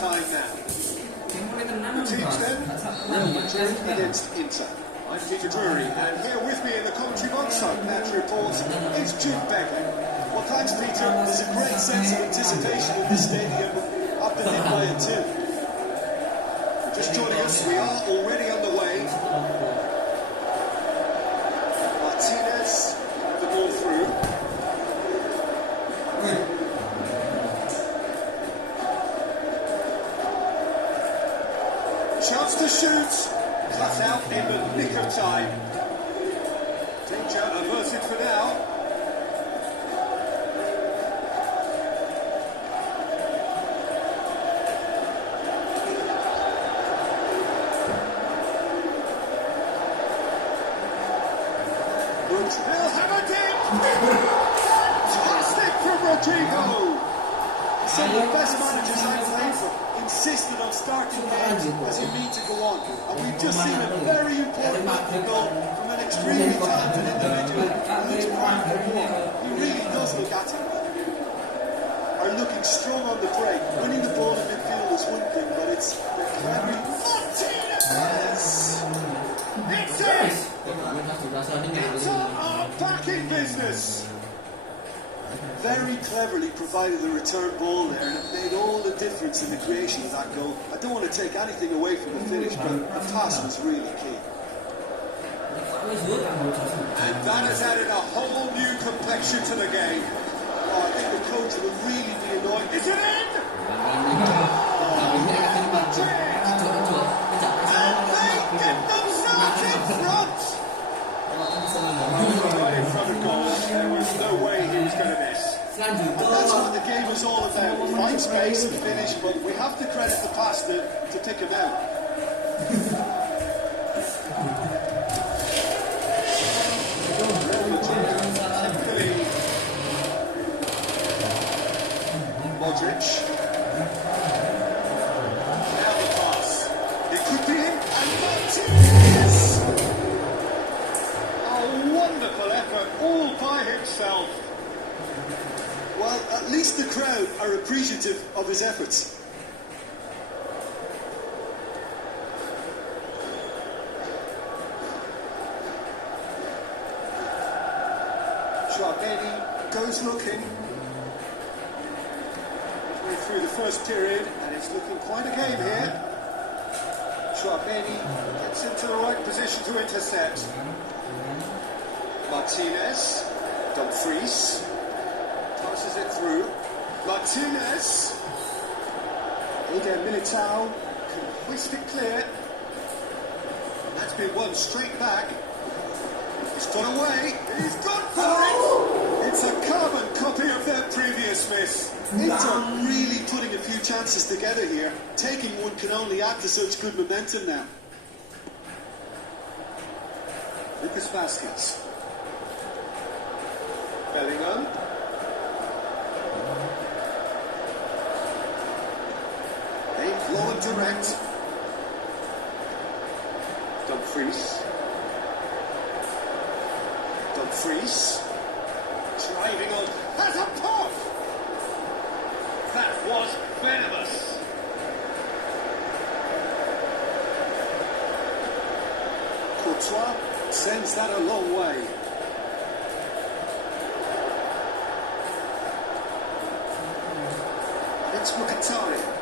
time now. The teams then, Real Madrid against Inter. I'm Peter Drury, and here with me in the commentary box on match reports is BERBAGI. Well, thanks, Peter. There's a great sense of anticipation in this stadium after midway at 2. Just joining us, we are already on the way. Martinez, the ball through. Chance to shoot. Cut out in the nick of time. Danger averted for now. They'll have a dip! Fantastic from Rodrigo! Some of the best managers I've played for insisted on starting games as you need to go on. And we've just seen a very important goal from an extremely talented individual who's primed for more. He really does look at it. Are looking strong on the break. Winning the ball in midfield is one thing, but it's the clever Martinez! It's it! Inter are back in business! Very cleverly provided the return ball there, and it made all the difference in the creation of that goal. I don't want to take anything away from the finish, but the pass was really key. And that has added a whole new complexion to the game. Oh, I think the coach will really be annoyed. Is it in? And they get themselves in front! Right in front of goal, there was no way he was going to miss. And that's what the game was all about. Find space and finish, but we have to credit the pass to pick him out. Modric. Now the pass. It could be him, and Martinez! A wonderful effort, all by himself. Well, at least the crowd are appreciative of his efforts. Komedi goes looking. Way through the first period, and it's looking quite a game here. Komedi gets into the right position to intercept. Martinez, Dumfries. Passes it through. Martinez. Militao can whisk it clear. That's been won straight back. He's got away. He's gone for it. It's a carbon copy of their previous miss. Inter really putting a few chances together here. Taking one can only add to such good momentum now. Lucas Vázquez. Bellingham. Low and direct. Dumfries. Driving on. Has a pop! That was venomous. Courtois sends that a long way. It's Mkhitaryan.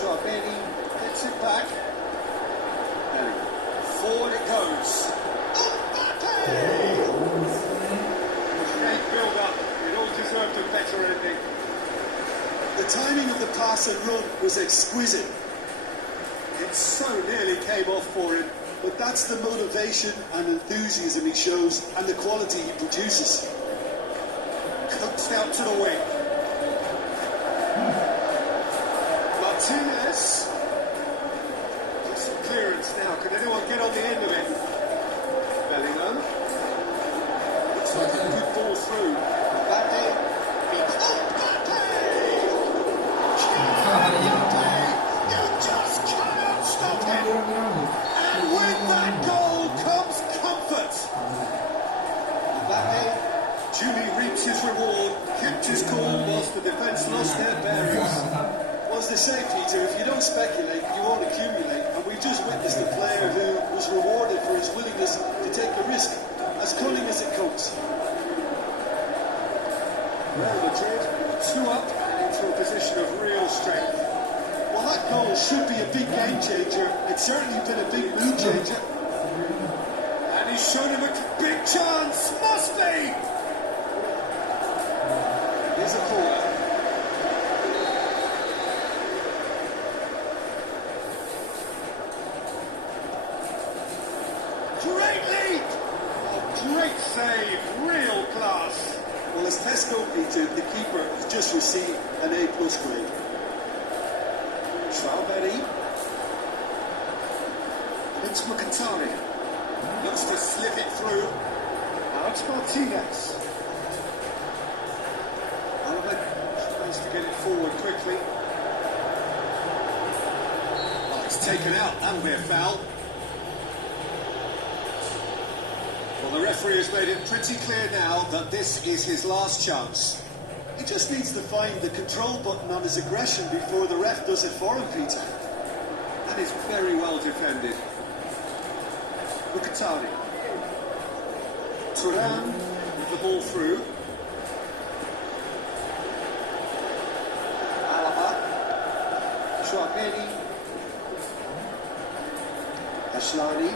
Komedi gets it back. And forward it goes. Great build up. It all deserved a better ending. The timing of the pass and run was exquisite. It so nearly came off for him, but that's the motivation and enthusiasm he shows and the quality he produces. Coaxed out to the wing. Martinez. Gets some clearance now. Can anyone get on the end of it? Bellingham. Looks like a good ball through. Mbappe. You just cannot stop him. And with that goal comes comfort. Mbappe. Juni reaps his reward. Kept his cool whilst the defence lost their bearings. Was the say, Peter, if you don't speculate, you won't accumulate. And we've just witnessed a player who was rewarded for his willingness to take a risk, as cunning as it comes. Real Madrid, 2 up and into a position of real strength. Well, that goal should be a big game changer. It's certainly been a big mood changer. And he's shown him a big chance. Must be! Here's a corner. Great lead! Oh, great save. Real class. Well, as Tesco, Peter, the keeper has just received an A+ grade. Strawberry. It's Mkhitaryan. Looks to slip it through. Now it's Martinez. Oliver tries to get it forward quickly. Oh, it's taken out. That'll be a foul. Well, the referee has made it pretty clear now that this is his last chance. He just needs to find the control button on his aggression before the ref does it for him, Peter. That is very well defended. Mkhitaryan. Turan with the ball through. Alaba. Chouameni. Ashlani.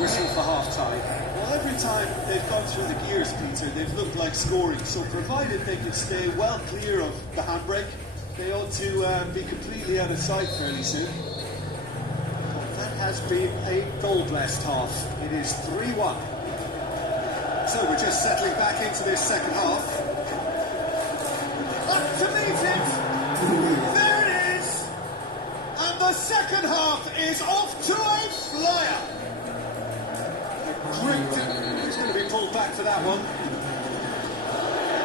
Whistle for half-time. Well, every time they've gone through the gears, Peter, they've looked like scoring. So provided they can stay well clear of the handbrake, they ought to be completely out of sight fairly soon. Well, that has been a goal-blessed half. It is 3-1. So we're just settling back into this second half. Up to meet it! There it is! And the second half is off to a flyer! He's going to be pulled back for that one.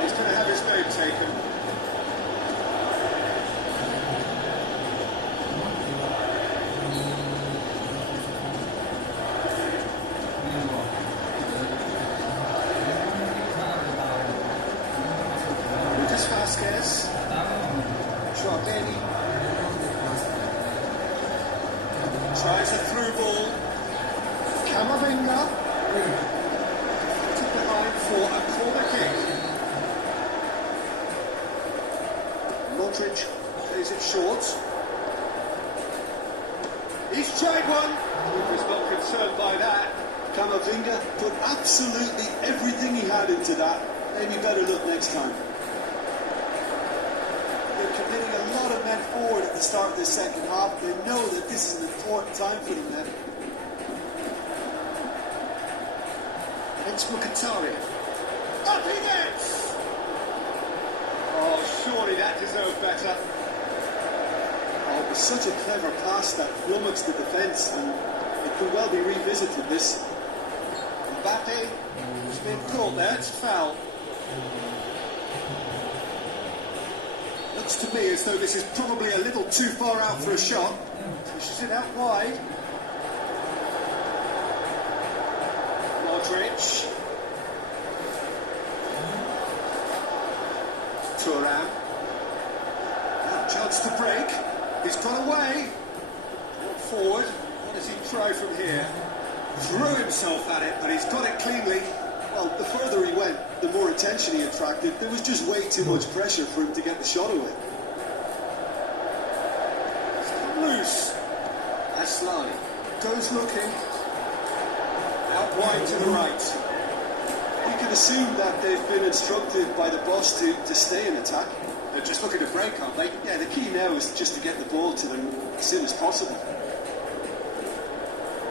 He's going to have his name taken. Lucas Vasquez. Chouameni. Tries a through ball. Camavinga. To behind for a corner kick. Modric plays it short. He's tried one. He was not concerned by that. Camavinga put absolutely everything he had into that. Maybe better look next time. They're committing a lot of men forward at the start of the second half. They know that this is an important time for them now. It's Mkhitaryan. Up he gets! Oh, surely that deserved better. Oh, it was such a clever pass that flummoxed the defence, and it could well be revisited, this. Mbappe has been caught there, it's foul. Looks to me as though this is probably a little too far out for a shot. Pushes it out wide. Modric. Turan. Chance to break. He's got away. Out forward. What does he try from here? Threw himself at it, but he's got it cleanly. Well, the further he went, the more attention he attracted. There was just way too much pressure for him to get the shot away. Loose. Asllani goes looking. Out wide to the right. You can assume that they've been instructed by the boss to stay in attack. They're just looking to break, aren't they? Yeah, the key now is just to get the ball to them as soon as possible.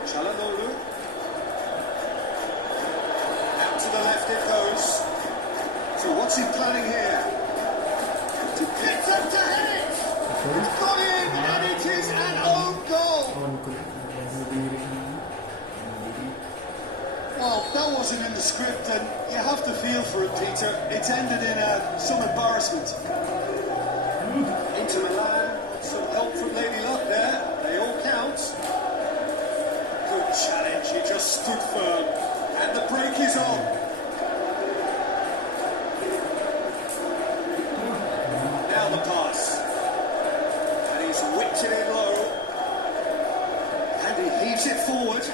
Çalhanoğlu. Out to the left it goes. So what's he planning here? To get up to hit it! It's got in, and it is an own goal! Well, that wasn't in the script, and you have to feel for it, Peter. It's ended in some embarrassment. Inter Milan, some help from Lady Luck there. They all count. Good challenge, he just stood firm. the break is on. Now the pass. And he's whipped it in low. And he heaves it forward.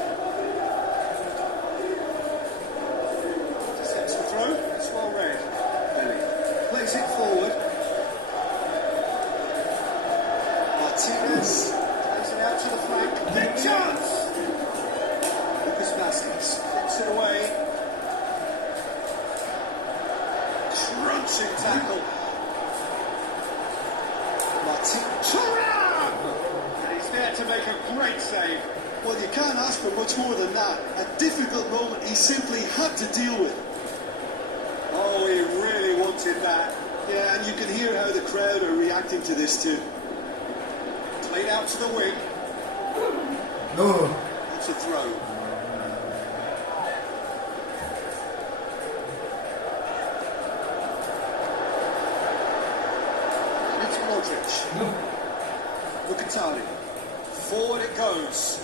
Steps the throw. It's well read. Billy plays it forward. Martinez plays it out to the flank. Big chance! Lucas Vasquez flips it away. Crunching tackle. Martinez. And he's there to make a great save. Well, you can't ask for much more than that. A difficult moment he simply had to deal with. Oh, he really wanted that. Yeah, and you can hear how the crowd are reacting to this too. Played out to the wing. No. It's a throw. And it's Modric. Look at Tari. Forward it goes.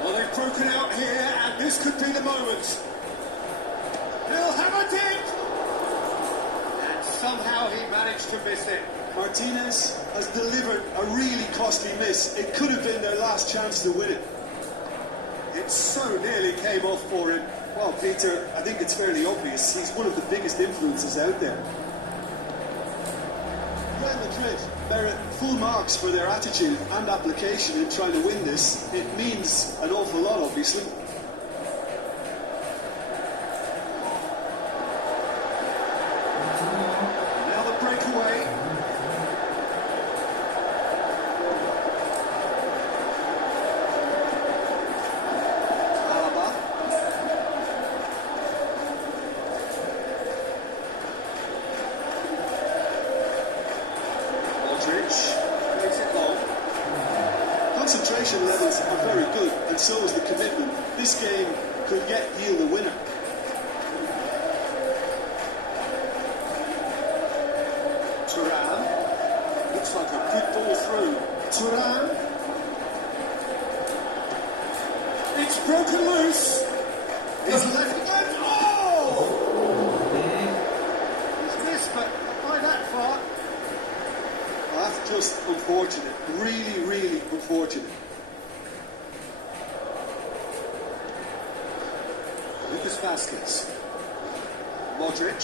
Well, they've broken out here, and this could be the moment. He'll have a dig! And somehow he managed to miss it. Martinez has delivered a really costly miss. It could have been their last chance to win it. It so nearly came off for him. Well, Peter, I think it's fairly obvious. He's one of the biggest influences out there. Real Madrid merit full marks for their attitude and application in trying to win this. It means an awful lot, obviously. Now the breakaway. Makes it long. Concentration levels are very good, and so is the commitment. This game could yet yield a winner. Turan. Looks like a good ball through. Turan. It's broken loose. He's left it. Oh! He's missed, but not by that far. That's just unfortunate. Really, really unfortunate. Lucas Vasquez. Modric.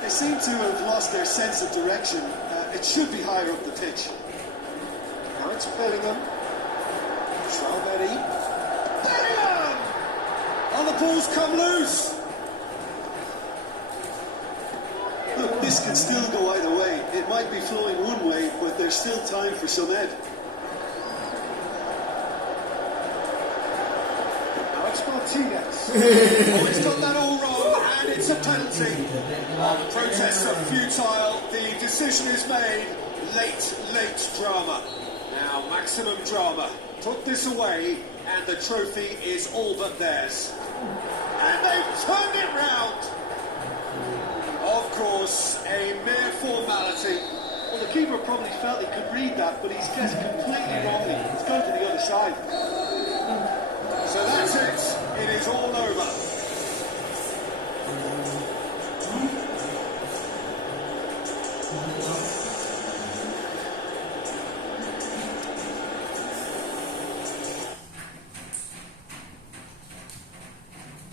They seem to have lost their sense of direction. It should be higher up the pitch. Now it's Bellingham. Traoré. Bellingham! And the ball's come loose. Look, this can still go either way. It might be flowing one way, but there's still time for some ed. Now it's Martinez. Oh, he's got that all wrong, and it's a penalty. Oh, the protests are futile. The decision is made. Late drama. Now, maximum drama. Put this away, and the trophy is all but theirs. And they've turned it round. Of course, a mere formality. Well, the keeper probably felt he could read that, but he's guessed completely wrongly. He's gone to the other side. So that's it. It is all